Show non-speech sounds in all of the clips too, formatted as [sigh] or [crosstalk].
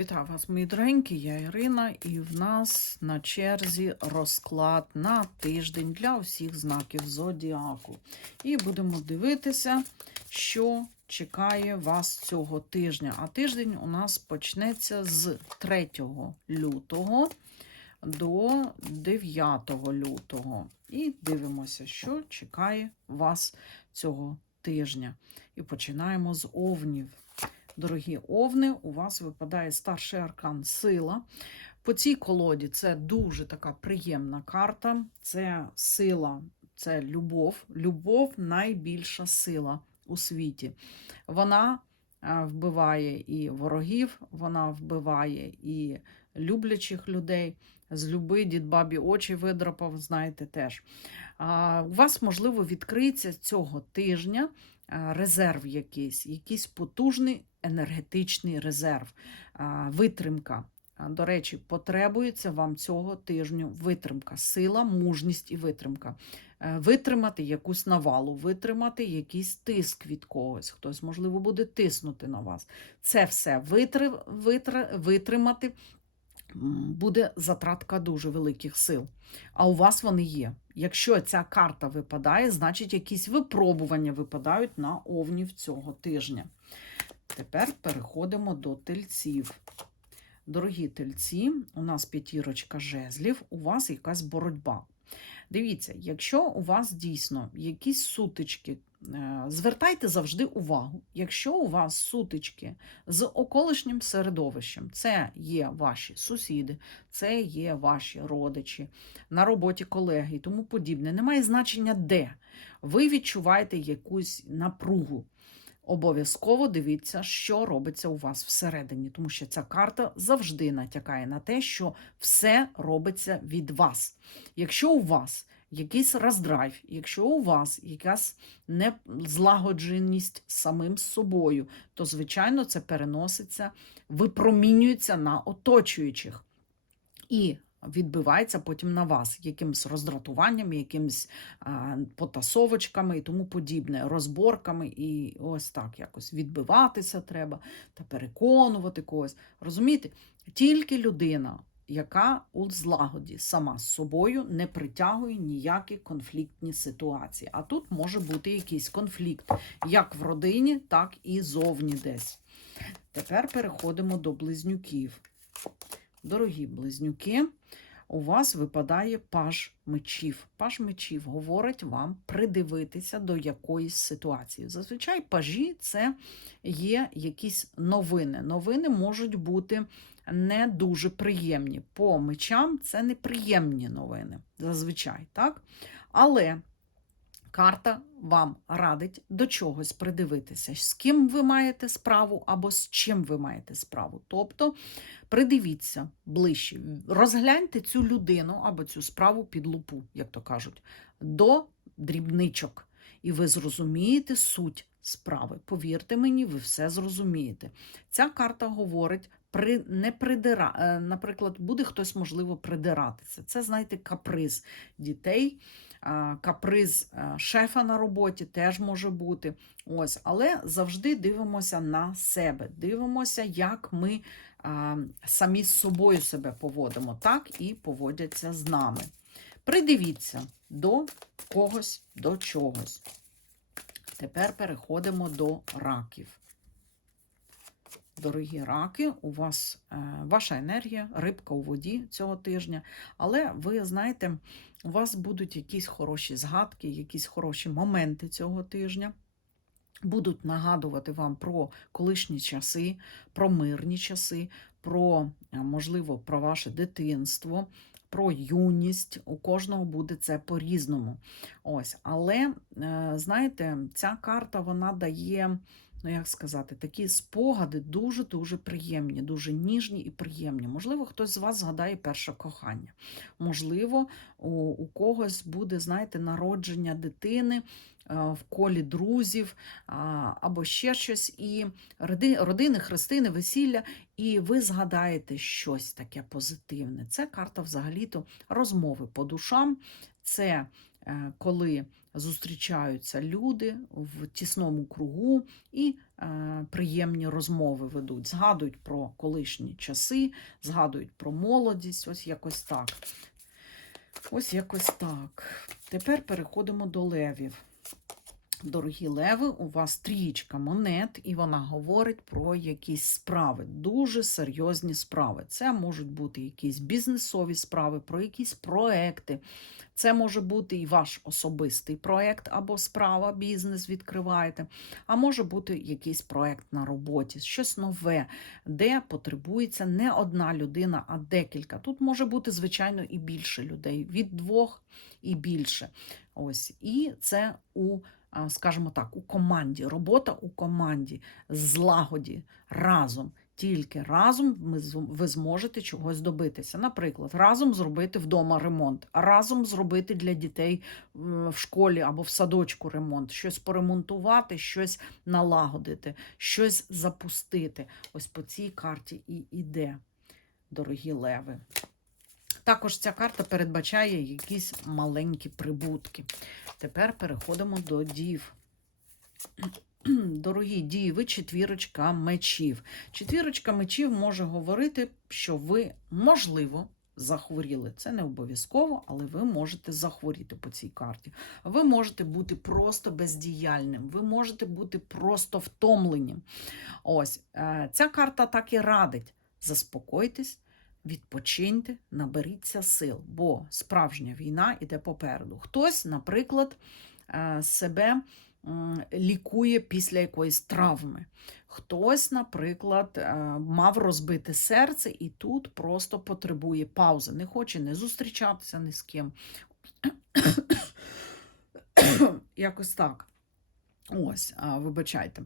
Вітаю вас, мої дорогенькі, я Ірина, і в нас на черзі розклад на тиждень для усіх знаків зодіаку. І будемо дивитися, що чекає вас цього тижня. А тиждень у нас почнеться з 3 лютого до 9 лютого. І дивимося, що чекає вас цього тижня. І починаємо з овнів. Дорогі овни, у вас випадає старший аркан сила. По цій колоді це дуже така приємна карта. Це сила, це любов. Любов найбільша сила у світі. Вона е, вбиває і ворогів, вона вбиває і люблячих людей. З люби дід бабі очі видропав, знаєте теж. У вас, можливо, відкриється цього тижня резерв якийсь, якийсь потужний енергетичний резерв, витримка. До речі, потребується вам цього тижню витримка, сила, мужність і витримка. Е, Витримати якусь навалу, витримати якийсь тиск від когось. Хтось, можливо, буде тиснути на вас. Це все витри, витри, витримати буде затратка дуже великих сил. А у вас вони є. Якщо ця карта випадає, значить якісь випробування випадають на овнів цього тижня. Тепер переходимо до тельців. Дорогі тельці, у нас п'ятірочка жезлів, у вас якась боротьба. Дивіться, якщо у вас дійсно якісь сутички, е, звертайте завжди увагу, якщо у вас сутички з околишнім середовищем, це є ваші сусіди, це є ваші родичі, на роботі колеги і тому подібне, немає значення де. Ви відчуваєте якусь напругу. Обов'язково дивіться, що робиться у вас всередині, тому що ця карта завжди натякає на те, що все робиться від вас. Якщо у вас якийсь роздрайв, якщо у вас якась незлагодженість самим собою, то, звичайно, це переноситься, випромінюється на оточуючих. І відбивається потім на вас якимось роздратуванням, якимось потасовочками і тому подібне, розборками, і ось так якось відбиватися треба та переконувати когось. Розумієте? Тільки людина, яка у злагоді сама з собою не притягує ніякі конфліктні ситуації. А тут може бути якийсь конфлікт, як в родині, так і зовні десь. Тепер переходимо до близнюків. Дорогі близнюки, у вас випадає паж мечів. Паж мечів говорить вам придивитися до якоїсь ситуації. Зазвичай пажі це є якісь новини. Новини можуть бути не дуже приємні. По мечам це неприємні новини, зазвичай, так? Але карта вам радить до чогось придивитися, з ким ви маєте справу або з чим ви маєте справу. Тобто придивіться ближче, розгляньте цю людину або цю справу під лупу, як то кажуть, до дрібничок. І ви зрозумієте суть справи. Повірте мені, ви все зрозумієте. Ця карта говорить. При не придира, е, наприклад, буде хтось можливо придиратися. Це, знаєте, каприз дітей, каприз е, шефа на роботі теж може бути. Ось, але завжди дивимося на себе, дивимося, як ми самі з собою себе поводимо, так і поводяться з нами. Придивіться до когось, до чогось. Тепер переходимо до раків. Дорогі раки, у вас е, ваша енергія, рибка у воді цього тижня, але ви знаєте, у вас будуть якісь хороші згадки, якісь хороші моменти цього тижня. Будуть нагадувати вам про колишні часи, про мирні часи, про, е, можливо, про ваше дитинство, про юність. У кожного буде це по-різному. Ось, але е, знаєте, ця карта вона дає ну як сказати, такі спогади дуже-дуже приємні, дуже ніжні і приємні. Можливо, хтось з вас згадає перше кохання. Можливо, у, когось буде, знаєте, народження дитини е, в колі друзів або ще щось, і родини, хрестини, весілля, і ви згадаєте щось таке позитивне. Це карта взагалі-то розмови по душам. Це коли зустрічаються люди в тісному кругу і е, приємні розмови ведуть, згадують про колишні часи, згадують про молодість, ось якось так. Ось якось так. Тепер переходимо до левів. Дорогі леви, у вас трієчка монет, і вона говорить про якісь справи, дуже серйозні справи. Це можуть бути якісь бізнесові справи, про якісь проекти. Це може бути і ваш особистий проект або справа, бізнес відкриваєте, а може бути якийсь проект на роботі, щось нове, де потребується не одна людина, а декілька. Тут може бути, звичайно, і більше людей, від двох і більше. Ось, і це у скажімо так, у команді, робота у команді, злагоді, разом. Тільки разом ми ви зможете чогось добитися. Наприклад, разом зробити вдома ремонт, разом зробити для дітей в школі або в садочку ремонт, щось поремонтувати, щось налагодити, щось запустити. Ось по цій карті і іде, дорогі леви. Також ця карта передбачає якісь маленькі прибутки. Тепер переходимо до дів. Дорогі діви, четвірочка мечів. Четвірочка мечів може говорити, що ви, можливо, захворіли. Це не обов'язково, але ви можете захворіти по цій карті. Ви можете бути просто бездіяльним, ви можете бути просто втомленим. Ось е, ця карта так і радить. Заспокойтесь, відпочиньте, наберіться сил, бо справжня війна іде попереду. Хтось, наприклад, е, себе лікує після якоїсь травми. Хтось, наприклад, е, мав розбите серце і тут просто потребує паузи, не хоче не зустрічатися ні з ким. [coughs] Якось так. Ось, вибачайте.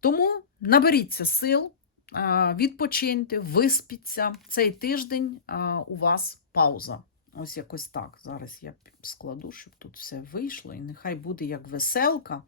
Тому наберіться сил, відпочиньте, виспіться. Цей тиждень у вас пауза. Ось якось так. Зараз я складу, щоб тут все вийшло. І нехай буде як веселка,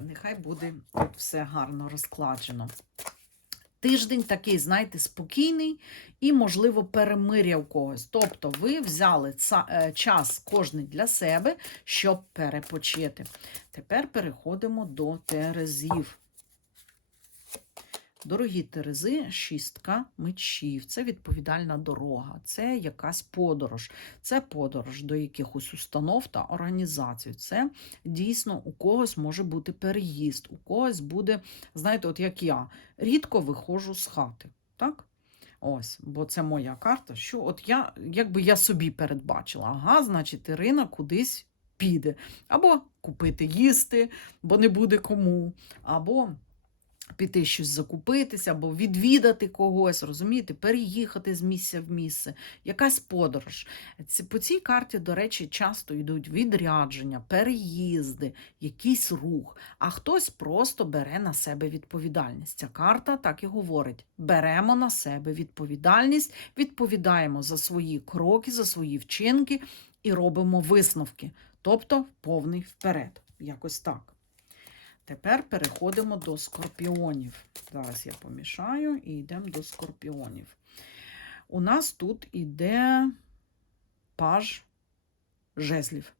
нехай буде тут все гарно розкладено. Тиждень такий, знаєте, спокійний і, можливо, перемир'я в когось. Тобто ви взяли е, час кожний для себе, щоб перепочити. Тепер переходимо до терезів. Дорогі терези, шістка мечів. Це відповідальна дорога, це якась подорож, це подорож до якихось установ та організацій. Це дійсно у когось може бути переїзд, у когось буде, знаєте, от як я, рідко виходжу з хати. Так? Ось, бо це моя карта. Що от я, якби я собі передбачила, ага, значить, Ірина кудись піде. Або купити їсти, бо не буде кому, або піти щось закупитися, або відвідати когось, розумієте, переїхати з місця в місце, якась подорож. По цій карті, до речі, часто йдуть відрядження, переїзди, якийсь рух, а хтось просто бере на себе відповідальність. Ця карта так і говорить: беремо на себе відповідальність, відповідаємо за свої кроки, за свої вчинки і робимо висновки, тобто повний вперед. Якось так. Тепер переходимо до скорпіонів. Зараз я помішаю і йдемо до скорпіонів. У нас тут іде паж жезлів.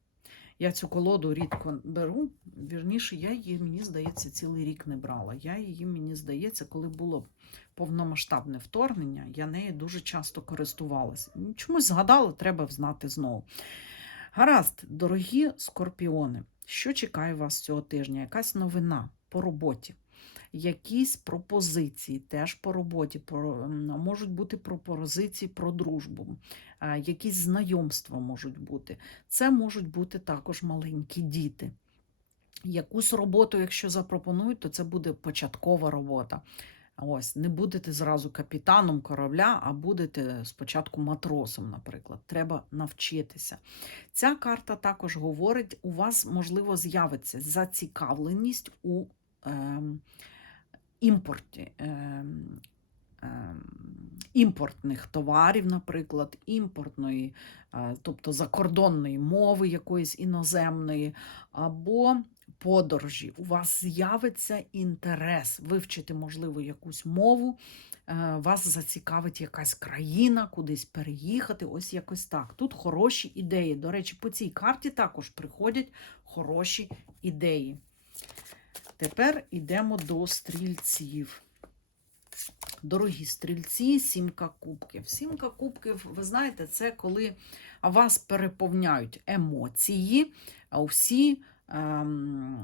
Я цю колоду рідко беру. Вірніше, я її, мені здається, цілий рік не брала. Я її, мені здається, коли було повномасштабне вторгнення, я нею дуже часто користувалася. Чомусь згадала, треба знати знову. Гаразд, дорогі скорпіони, що чекає вас цього тижня? Якась новина по роботі, якісь пропозиції теж по роботі, можуть бути пропозиції про дружбу, якісь знайомства можуть бути. Це можуть бути також маленькі діти. Якусь роботу, якщо запропонують, то це буде початкова робота. Ось, не будете зразу капітаном корабля, а будете спочатку матросом, наприклад. Треба навчитися. Ця карта також говорить, у вас, можливо, з'явиться зацікавленість у ем, імпорті. Ем, ем, Імпортних товарів, наприклад, імпортної, е, тобто закордонної мови якоїсь іноземної, або подорожі. У вас з'явиться інтерес вивчити, можливо, якусь мову, е, вас зацікавить якась країна, кудись переїхати. Ось якось так. Тут хороші ідеї. До речі, по цій карті також приходять хороші ідеї. Тепер йдемо до стрільців. Дорогі стрільці, сімка кубків. Сімка кубків, ви знаєте, це коли вас переповняють емоції, а ем,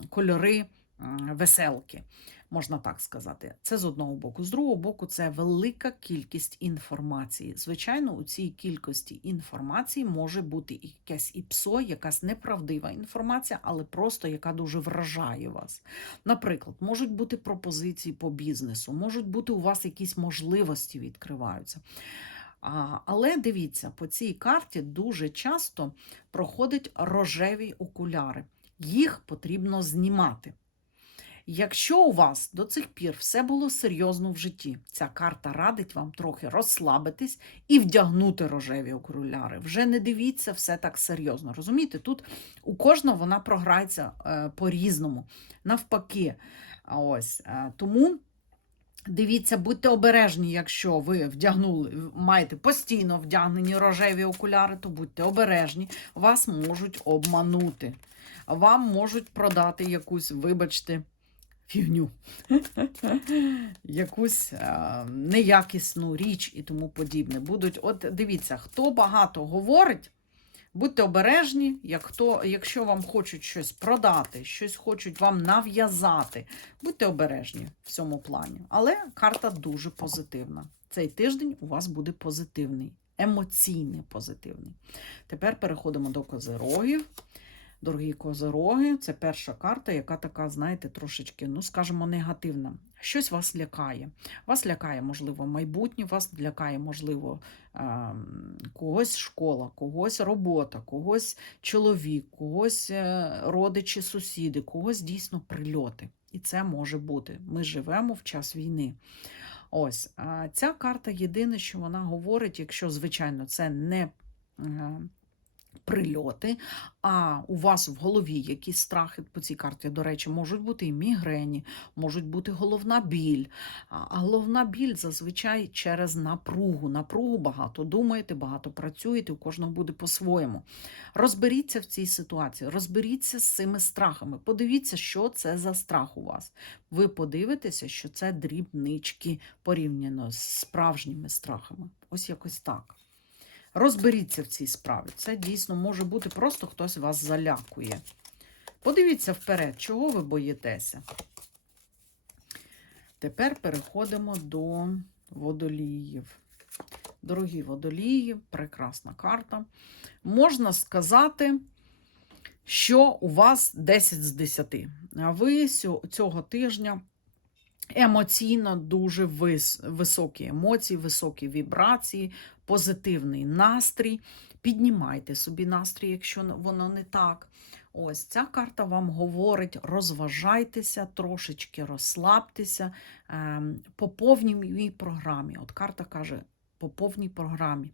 кольори ем, веселки, можна так сказати. Це з одного боку. З другого боку, це велика кількість інформації. Звичайно, у цій кількості інформації може бути якесь і псо, якась неправдива інформація, але просто яка дуже вражає вас. Наприклад, можуть бути пропозиції по бізнесу, можуть бути у вас якісь можливості відкриваються. А, але дивіться, по цій карті дуже часто проходять рожеві окуляри. Їх потрібно знімати. Якщо у вас до цих пір все було серйозно в житті, ця карта радить вам трохи розслабитись і вдягнути рожеві окуляри. Вже не дивіться все так серйозно. Розумієте, тут у кожного вона програється е, по-різному. Навпаки, ось е, тому. Дивіться, будьте обережні, якщо ви вдягнули, маєте постійно вдягнені рожеві окуляри, то будьте обережні, вас можуть обманути. Вам можуть продати якусь, вибачте, фігню, [laughs] якусь е, неякісну річ і тому подібне. Будуть, от дивіться, хто багато говорить, будьте обережні, як хто, якщо вам хочуть щось продати, щось хочуть вам нав'язати, будьте обережні в цьому плані. Але карта дуже позитивна. Цей тиждень у вас буде позитивний, емоційний позитивний. Тепер переходимо до козирогів. Дорогі козироги, це перша карта, яка така, знаєте, трошечки, ну, скажімо, негативна. Щось вас лякає. Вас лякає, можливо, майбутнє, вас лякає, можливо, ем, когось школа, когось робота, когось чоловік, когось е, родичі, сусіди, когось дійсно прильоти. І це може бути. Ми живемо в час війни. Ось ця карта єдине, що вона говорить, якщо, звичайно, це не. Прильоти, а у вас в голові якісь страхи по цій карті, до речі, можуть бути і мігрені, можуть бути головна біль. А головна біль зазвичай через напругу. Напругу багато думаєте, багато працюєте, у кожного буде по-своєму. Розберіться в цій ситуації, розберіться з цими страхами. Подивіться, що це за страх у вас. Ви подивитеся, що це дрібнички порівняно з справжніми страхами. Ось якось так. Розберіться в цій справі. Це дійсно може бути просто хтось вас залякує. Подивіться вперед, чого ви боїтеся. Тепер переходимо до водоліїв. Дорогі водолії, прекрасна карта. Можна сказати, що у вас 10 з 10. А ви цього тижня емоційно дуже вис високі емоції, високі вібрації, позитивний настрій. Піднімайте собі настрій, якщо воно не так. Ось ця карта вам говорить: розважайтеся, трошечки розслабтеся ем, по повній програмі. От карта каже, по повній програмі.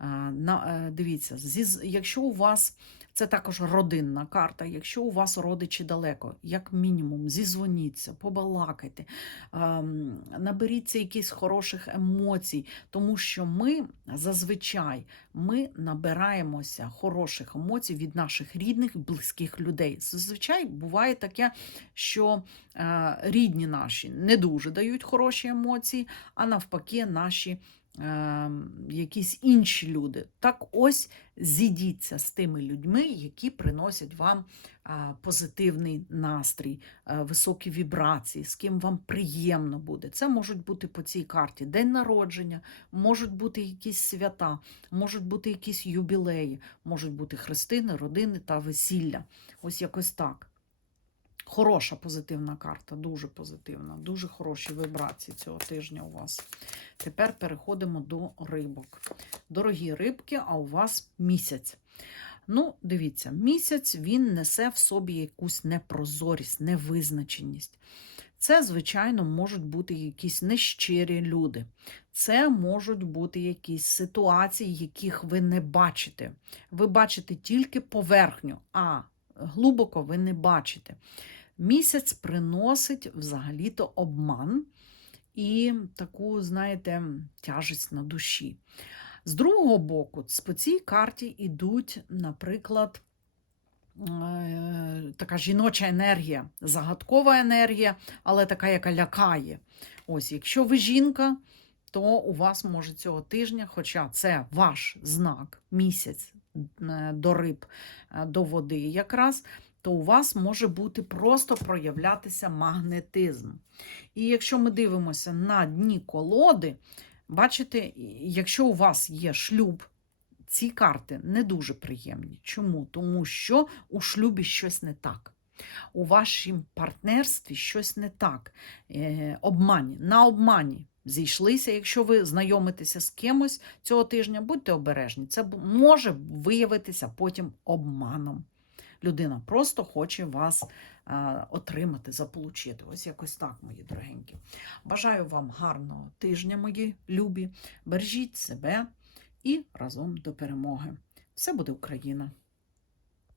Е, на, е, Дивіться, якщо у вас це також родинна карта. Якщо у вас родичі далеко, як мінімум, зізвоніться, побалакайте, ем, наберіться якихось хороших емоцій, тому що ми зазвичай ми набираємося хороших емоцій від наших рідних, близьких людей. Зазвичай буває таке, що е, рідні наші не дуже дають хороші емоції, а навпаки, наші. Ем, якісь інші люди. Так ось зійдіться з тими людьми, які приносять вам позитивний настрій, високі вібрації, з ким вам приємно буде. Це можуть бути по цій карті день народження, можуть бути якісь свята, можуть бути якісь юбілеї, можуть бути хрестини, родини та весілля. Ось якось так. Хороша позитивна карта, дуже позитивна, дуже хороші вібрації цього тижня у вас. Тепер переходимо до рибок. Дорогі рибки, а у вас місяць. Ну, дивіться, місяць він несе в собі якусь непрозорість, невизначеність. Це, звичайно, можуть бути якісь нещирі люди. Це можуть бути якісь ситуації, яких ви не бачите. Ви бачите тільки поверхню, а глибоко ви не бачите. Місяць приносить взагалі-то обман і таку, знаєте, тяжесть на душі. З другого боку, по цій карті йдуть, наприклад, е, така жіноча енергія, загадкова енергія, але така, яка лякає. Ось, якщо ви жінка, то у вас може цього тижня, хоча це ваш знак, місяць е, до риб, е, до води якраз, то у вас може бути просто проявлятися магнетизм. І якщо ми дивимося на дні колоди, бачите, якщо у вас є шлюб, ці карти не дуже приємні. Чому? Тому що у шлюбі щось не так. У вашому партнерстві щось не так. Е, обмані, на обмані зійшлися. Якщо ви знайомитеся з кимось цього тижня, будьте обережні. Це може виявитися потім обманом. Людина просто хоче вас е, отримати, заполучити. Ось якось так, мої дорогенькі. Бажаю вам гарного тижня, мої любі. Бережіть себе і разом до перемоги. Все буде Україна!